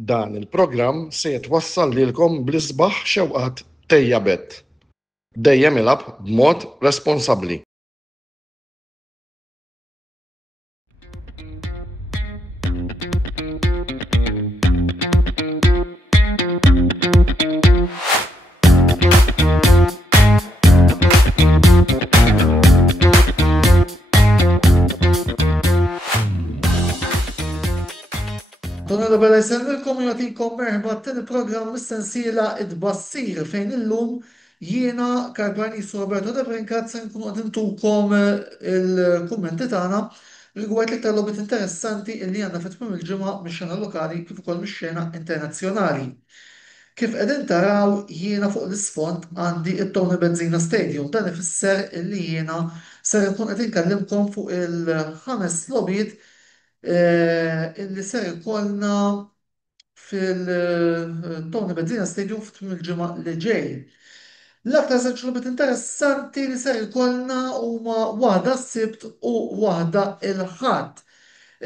Dan il-programm se jitwassal lilkom bl-isbaħ xewqat Tejja Bet. Dejjem ilab b'mod responsabbli. Onorevole Semmilkom jagħtikom merħba t-tieni programm mis-sensiela id-bassir fejn illum jiena Karpanis Roberto De Brincat se nkunu qed intukom il-kummenti tagħna rigward l-iktar logħbiet interessanti li għandna fit-tmiem il-ġimgħa mix-xena lokali kif ukoll mix-xena internazzjonali. Kif qegħdin taraw jiena fuq l-isfond għandi it-Tony Benzina Stadium. Dan ifisser li jiena ser nkun qed inkellimkom fuq il-5 logħbiet illi ser ikollna fil-Tony Benzina Stadium f'tmim il-ġimgħa li ġej. L-aktar żewġ logħbiet interessanti li ser ikollna huma waħda s-sibt u waħda il-ħadd.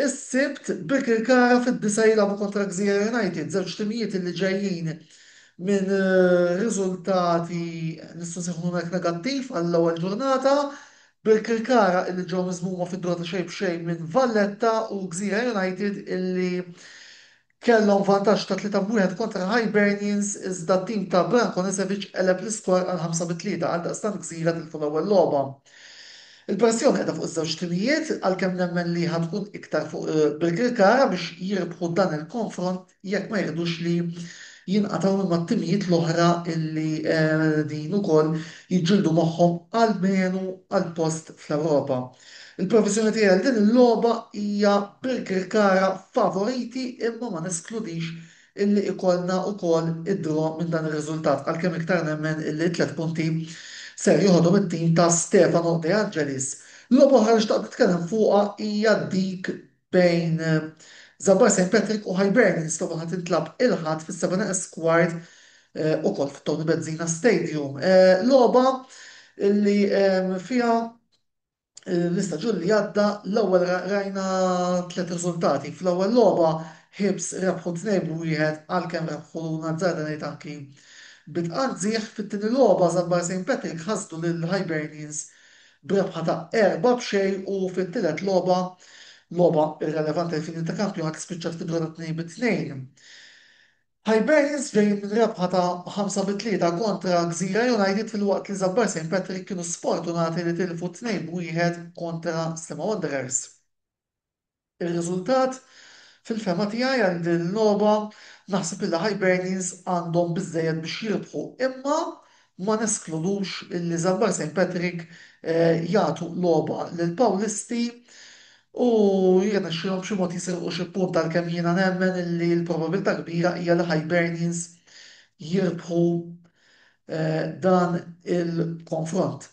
Is-sibt Birkirkara fid-disa jilagħbu kontra Gżira United, żewġ timijiet li ġejjin minn riżultati nistgħu nsejħu hekk negattiv għall-ewwel ġurnata. Birkirkara illi ġew miżmuma fid-dura ta' xejn minn Valletta u Gżira United illi kellhom vantaġġ ta' 3-1 kontra Hibernians iżda t-tim ta' Branko Nesevic qeleb l-iskor għal 5-3 għaldaqstant Gżira tilfu l-ewwel logħba. Il-pressjoni qiegħda fuq iż-żewġ timijiet għalkemm nemmen li ħadkun iktar fuq Birkirkara biex jirbħu dan il-konfront jekk ma jridux li jinqataw minn mat-timijiet l-oħra illi din ukoll jiġġieldu magħhom għall-menu għall-post fl-Ewropa. Il-professjoni tiegħi din il-logħba hija Birkirkara favoriti imma ma neskludix illi ikollna wkoll id-draw minn dan ir-riżultat għalkemm iktar nemmen illi 3 punti ser joħodhom it-tim ta' Stefano De Angelis. L-logħba oħra li xtaqt nitkellem fuqha hija dik bejn Zabbar St. Patrick u Hibernians li ħadd intlab il-ħadd fis-7 Esquire ukoll fit-Tony Benzina Stadium. Logħba li fiha l-istaġun li għadda l-ewwel rajna 3 riżultati. Fl-ewwel logħba Hibs rebħu 2-1 għalkemm rebħu Nazzardanejt anki bitqanżieħ fit-tieni logħba Zabbar St. Patrick ħasdu lil Hibernians b'rebħa ta' 4-0 u fit-tielet logħba irrelevanti fin ta' kampjonat spiċċat fid-dura 2-2. Hibernians ġejjin minn rebħa ta' 5-3 kontra Gżira United fil-waqt li Zabbar St. Patrick kienu sfortunati li tilfu 2-1 kontra Sliema Wanderers. Ir-riżultat fil-fema tiegħi għal din l-logħba naħseb li Hibernians għandhom biżżejjed biex jirbħu imma ma neskludux li Zabbar St. Patrick jagħtu logħba lil Pawlisti u jiena xilhom b'xi mod jisirqu xi punt għalkemm jiena nemmen li l-probabilità kbira hija li Hibernians jirbħu dan il-konfront.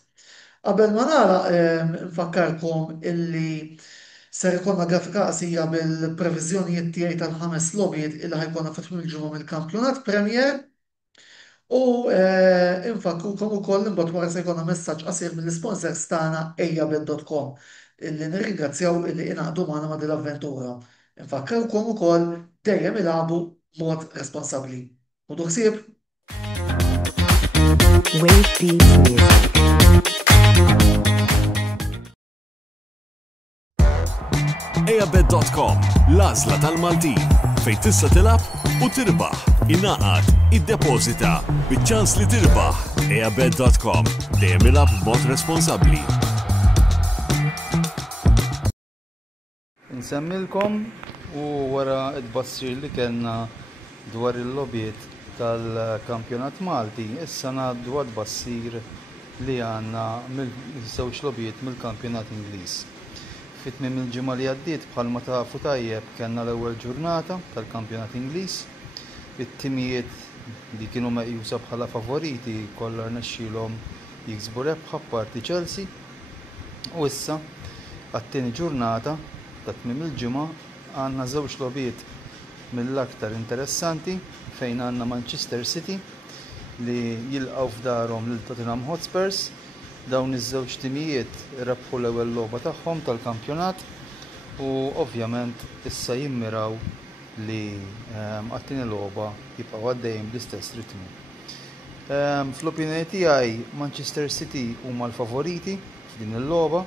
Qabel ma nagħlaq nfakkarkom illi ser ikollna grafika qasija bil-previżjonijiet tiegħi tal-5 logħbiet illi ħajkonna fit-tmiem il-ġimgħa mill-kampjonat Premier u infakkurkom ukoll imbagħad wara se jkollna messaġġ qasir mill-sponsors tagħna ejjabet.com illi nirringrazzjaw illi inaqdu magħna ma' din l-avventura. Infakkarkom ukoll dejjem ilagħbu b'mod responsabbli. Ħudu ħsieb. Wave Beats Music. Ejjabet.com, l-għażla tal-Maltin, fejn tista' tilab u tirbaħ, ingħaqad, iddepożita, biċ-ċans li tirbaħ. Ejjabet.com, dejjem ilab b'mod responsabbli. Nsemmilkom u wara d-bassir li kellna dwar il-logħbiet tal-kampjonat Malti, issa ngħaddu għad-bassir li għandna mill-żewġ logħbiet mill-kampjonat Ingliż. Fit-tmiem il-ġimgħa li għaddiet bħalma tafu tajjeb kellna l-ewwel ġurnata tal-kampjonat Ingliż. It-timijiet li kienu meqjusa bħala favoriti kollha rnexxielhom jiksbu rebħa apparti Chelsea. U issa għat-tieni ġurnata ta' tmiem il-ġimgħa għandna żewġ logħbiet mill-aktar interessanti fejn għandna Manchester City li jilqgħu f'darhom lil Tottenham Hotspurs. Dawn iż-żewġ timijiet rebħu l-ewwel logħba tagħhom tal-kampjonat u ovvjament issa jimmiraw li għattini logħba jibqgħu għaddejjin bl-istess ritmu. Fl-opinjoni tiegħi Manchester City huma l-favoriti f'din il-logħba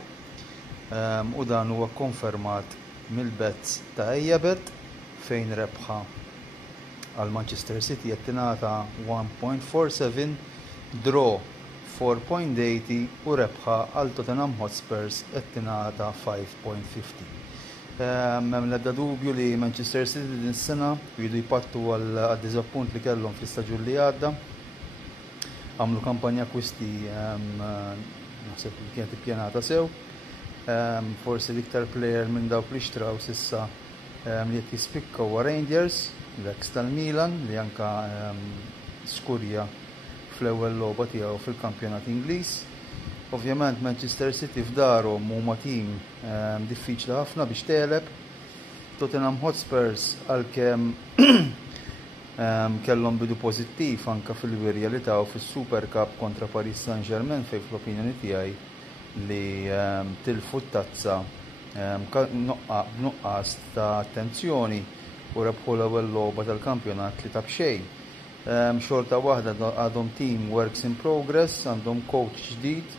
u dan huwa konfermat mill-bets ta' Ejjabet fejn rebħa għal Manchester City qed tingħata 1.47, draw 4.80 u rebħa għal Tottenham Hotspurs qed tingħata 5.50. Hemm l-ebda dubju li Manchester City din is-sena jridu jpattu għal diżappunt li kellhom fl-istaġun li għadda. Għamlu kampanja akwisti naħseb li kienet ippjanata sew. Forsi l-iktar plejer minn dawk li xtraw s'issa li qed jispikka huwa Rangers, l-ex tal-Milan li anka skurja fl-ewwel logħba tiegħu fil-kampjonat Ingliż. Ovvjament Manchester City f'darhom huma tim diffiċli ħafna biex teleb. Tottenham Hotspurs għalkemm kellhom bidu pożittiv anke fil-wirja li taw fis-Super Cup kontra Paris Saint-Germain fejn fl-opinjoni tiegħi li tilfu t-tazza b'nuqqas ta' attenzjoni u rebħu l-ewwel logħba tal-kampjonat li ta' b'xejn. Xorta waħda għadhom team works in progress, għandhom coach ġdid,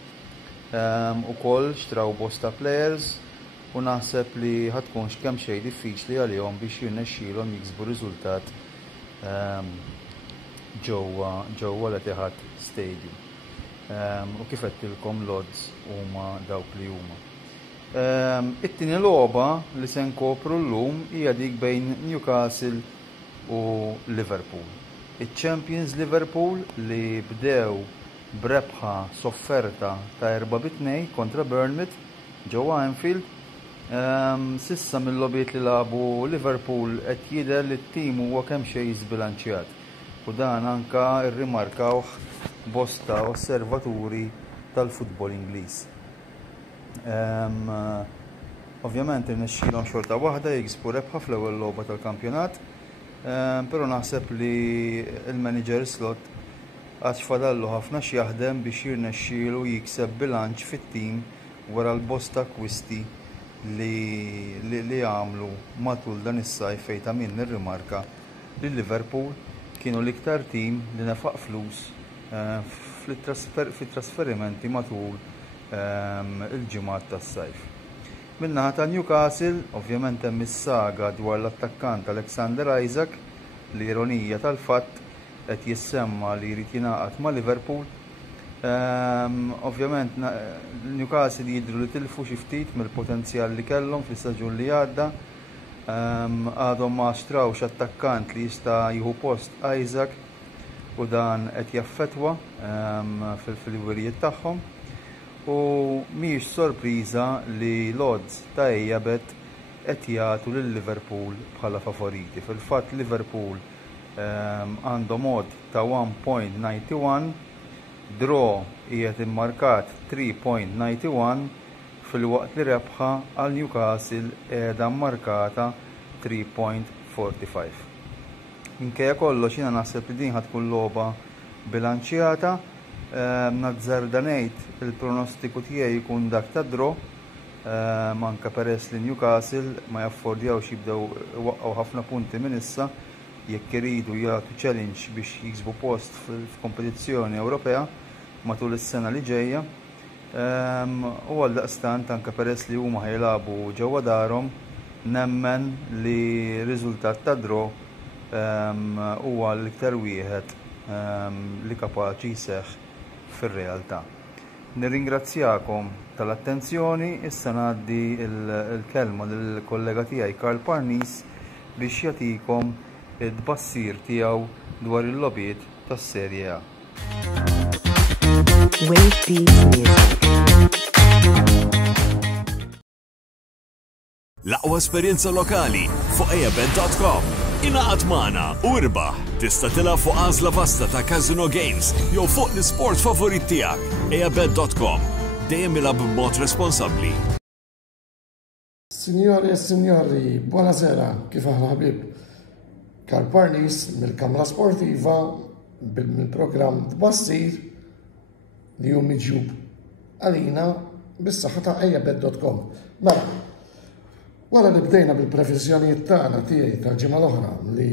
ukoll xtraw bosta players u naħseb li ħadkunx kemm xejn diffiċli għalihom biex jirnexxielhom jiksbu riżultat ġewwa l-Etihad Stadium. U kif qedtilkom l-odds huma dawk li huma. It-tieni logħba li se nkopru llum hija dik bejn Newcastle u Liverpool. Iċ-Champions Liverpool li bdew b'rebħa sofferta ta' 4-2 kontra Bournemouth ġewwa Anfield. Sissa mill-logħbiet li labu Liverpool qed jidher li t-tim huwa kemm xejn żbilanċjat. U dan anka rrimarkawh bosta osservaturi tal-futbol Ingliż. Ovvjament irnexxielhom xorta waħda jiksbu rebħa fl-ewwel logħba tal-kampjonat, però naħseb li il-manager slot għad fadallu ħafna x'jaħdem biex jirnexxielu jikseb bilanċ fit-tim wara l-bosta akwisti li għamlu matul dan is-sajf fejn ta' min nirrimarka li Liverpool kienu l-iktar tim li nefaq flus fit-trasferimenti matul il-ġimgħat tas-sajf. Min-naħa ta' Newcastle, ovvjament hemm is-saga dwar l-attakkant Alexander Isak li ironija tal-fatt qed jissemma li jrid jingħaqad ma' Liverpool. Ovvjament Newcastle jidhru li tilfu xi ftit mill-potenzjal li kellhom fl-istaġun li għadda. Għadhom ma xtrawx attakkant li jista' jieħu post Isak u dan qed jaffettwa fil-wirjiet tagħhom. U mhijiex sorpriża li l-odds ta' Ejjabet qed jagħtu lil Liverpool bħala favoriti. Fil-fatt Liverpool għandhom odd ta' 1.91, draw qiegħed immarkat 3.91 fil-waqt li rebħa għal Newcastle qiegħda mmarkata 3.45. Minkejja kollox jiena naħseb li din ħad tkun logħba bilanċjata. Nazzarda ngħid il-pronostiku tiegħi jkun dak ta' draw, manka peress li Newcastle ma jaffordjawx jibdew waqqgħu ħafna punti minn issa jekk iridu jagħtu challenge biex jiksbu post f'kompetizzjoni Ewropea matul is-sena li ġejja. U għaldaqstant anke peress li huma ħajlabu ġewwa darhom nemmen li riżultat ta' draw huwa l-iktar wieħed li kapaċi jseħħ fir-realtà. Nirringrazzjakom tal-attenzjoni, issa ngħaddi l-kelma lill-kollega tiegħi Karl Parnis biex jagħtikom id-tbassir tiegħu dwar il-logħbiet tas-Serje A. Wave Beats Music. L-aqwa esperjenza lokali fuq ejjabet.com. Ingħaqad magħna u irbaħ. Tista' tilgħab fuq għażla vasta ta' Casino Games jew fuq l-isport favorit tiegħek. ejjabet.com. Dejjem ilgħab b'mod responsabbli. Signori e signori, buonasera, kif aħna ħabib? Karl Parnis mill-Kamra Sportiva mill-programm Tbassir li hu miġjub għalina bis-saħħa ta' ejjabet.com. Mela, Wara li bdejna bil-previżjonijiet tagħna tiegħi tal-ġimgħa l-oħra li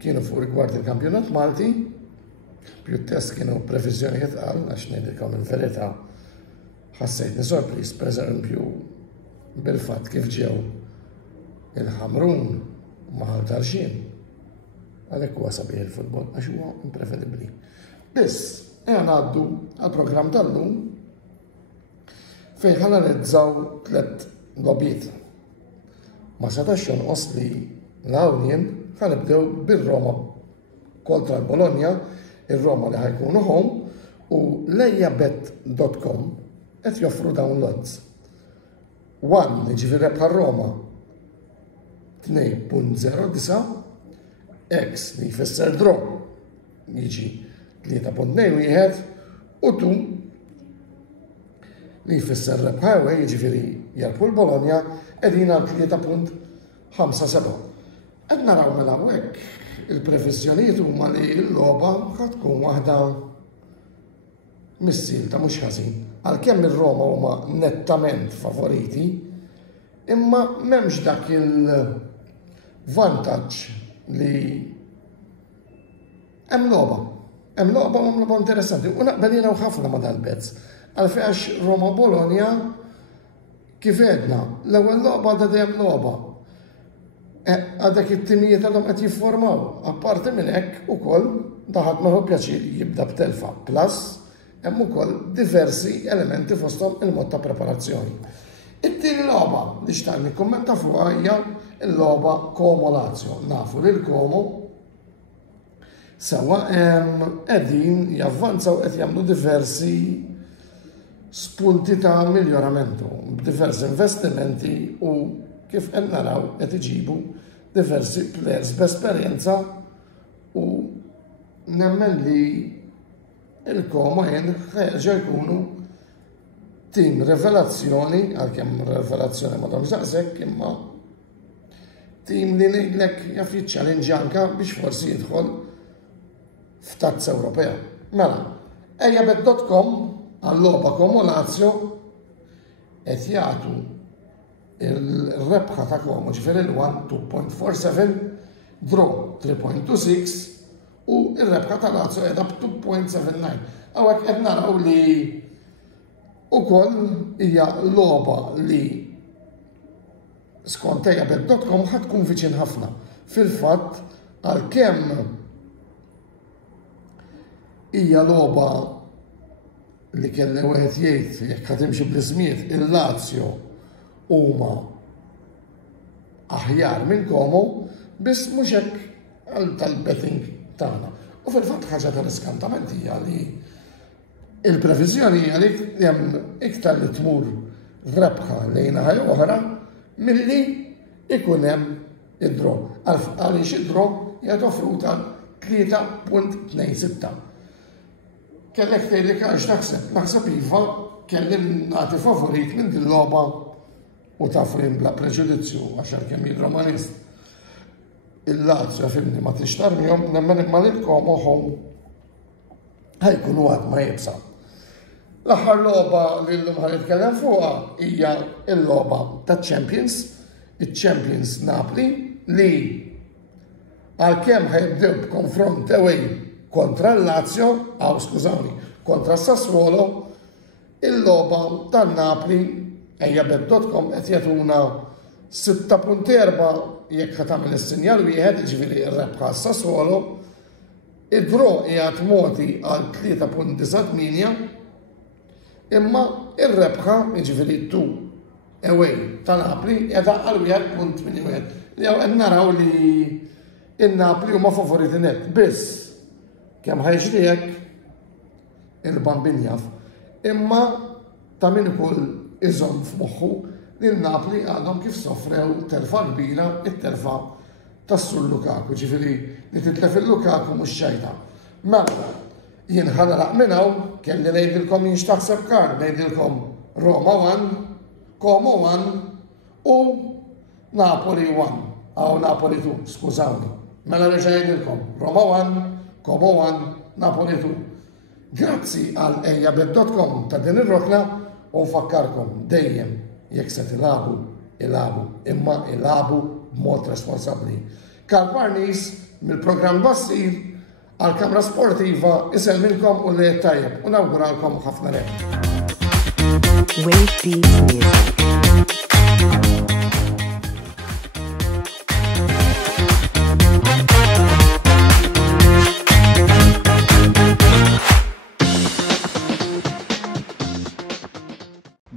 kienu fuq rigward il-Kampjonat Malti, pjuttest kienu previżjonijiet qal għax ngħidilkom il-verità ħassejtni sorpriż, pereżempju bil-fatt kif ġew il-Ħamrun maħal tarxin. Għalhekk huwa sabiħ il-futbol għax huwa imprevedibbli. Biss, ngħaddu għall-programm tal-lum fejn ħanalizzaw 3 logħbiet. Ma setax jonqos li l-Union ħanibdew bir-Roma kontra l-Bologna, ir-Roma li ħajkunu home u lejjabet.com qed joffru downloads. 1 jiġifieri rebħa Roma 2.09, X li jfisser draw jiġi 3.21 u 2 li jfisser rebħa jiġifieri jarbu l-Bologna qegħdin għal 3.57. Qed naraw mela hekk il-previżjonijiet huma li l-logħba ħadd tkun waħda missil ta' mhux ħażin. Għalkemm ir-Roma huma nettament favoriti, imma m'hemmx dak il-vantaġġ li hemm logħba interessanti u naqbel jiena ħafna ma' dal-bezz. Għalfejn għax Roma Bologna kif għedna, l-ewwel logħba għadha dejjem logħba. Għadek it-timijiet għadhom qed jiffurmaw. Apparti minn hekk ukoll daħad magħhu pjaċir jibda b'telfa. Plus hemm ukoll diversi elementi fosthom il-mod ta' preparazzjoni. It-tieni logħba li xtaqt nikkummenta fuqha hija l-logħba Como Lazio. Nafu li l-Como sewa qegħdin javvanzaw qed jagħmlu diversi spunti ta' miglioramentu, diversi investimenti u kif qed naraw qed iġibu diversi players b'esperjenza u nemmen li il-Como ħerġa' jkunu tim revelazzjoni, għalkemm revelazzjoni ma domx daqshekk, imma tim li ngħidlek jaf jiċċallenġja anke biex forsi jidħol f'tazza Ewropea. Mela, ejjabet.com għall-logħba Como Lazio qed jagħtu il-rebħa ta' Como ġifieri l-1 2.47, draw 3.26 u il-rebħa ta' Lazio qiegħda b'2.79. Hawnhekk qed naraw li ukoll hija logħba li skont ejjabet.com ħadd tkun viċin ħafna. Fil-fatt għalkemm hija logħba li kelli wieħed jgħid jekk ħad timxi bl-ismiet il-Lazio huma aħjar minn Como, biss mhux hekk għal tal-betting tagħna. U fil-fatt ħaġa tal-iskantament hija li il-previżjoni hija li hemm iktar li tmur rebħa lejn ħaj oħra milli ikun hemm id-draw. Għaliex id-draw hija offruta 3.26. Kellek tgħidli għax naħseb iva kelli nagħti favorit minn din logħba u taf li bla preġudizzju għax kemm jil-Romanist. Il-Lazio fimni ma tixtarmihom nemmen imma lil Como ħajkunu għad ma jibsa. L-aħħar logħba li llum ħanitkellem fuqha hija l-logħba taċ-Champions, iċ-Champions Napoli li għalkemm ħajbdew b'konfront away kontra l-Lazio, kontra s-Sassuolo, il-logħba tan-Napoli ejjabet.com qed jagħtuna 6.4 jekk ħad tagħmel is-sinjal wieħed, jiġifieri r-rebħa s-Sassuolo, id-draw qiegħed moti għal 3.98 imma ir-rebħa jiġifieri 2 away tan-Napoli qiegħda għal 1.81. Jew qed naraw li in-Napoli huma favoriti net biss. Kemm ħajġri hekk il-bambin jaf. Imma ta' min ukoll iżomm f'moħħu li l-Napoli għadhom kif sofrew telfa kbira, it-telfa tas-Sur Lukaku, ġifieri li titlef il-Lukaku mhux xejta. Mela, jien ħanaraq minn hawn kelli ngħidilkom jien x'taħseb kar, ngħidilkom Roma 1, Como 1 u Napoli 1, aw Napoli 2, skużawni. Mela reġa' ngħidilkom Roma 1, Como 1, Napoli 2. Grazzi għal ejjabet.com ta' din ir-rokna u nfakkarkom dejjem jekk se tilagħbu ilabu, imma ilabu b'mod responsabbli. Karl Barnis mill-programm Bassir għal-Kamra Sportiva isellmilkom u lejl tajjeb u nawguralkom ħafna lejl. Wave Beats Music.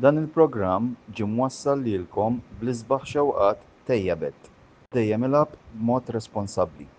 Dan il-programm ġie mwassal lilkom bl-isbaħ xewqat Tejjabet. Dejjem ilab b'mod responsabbli.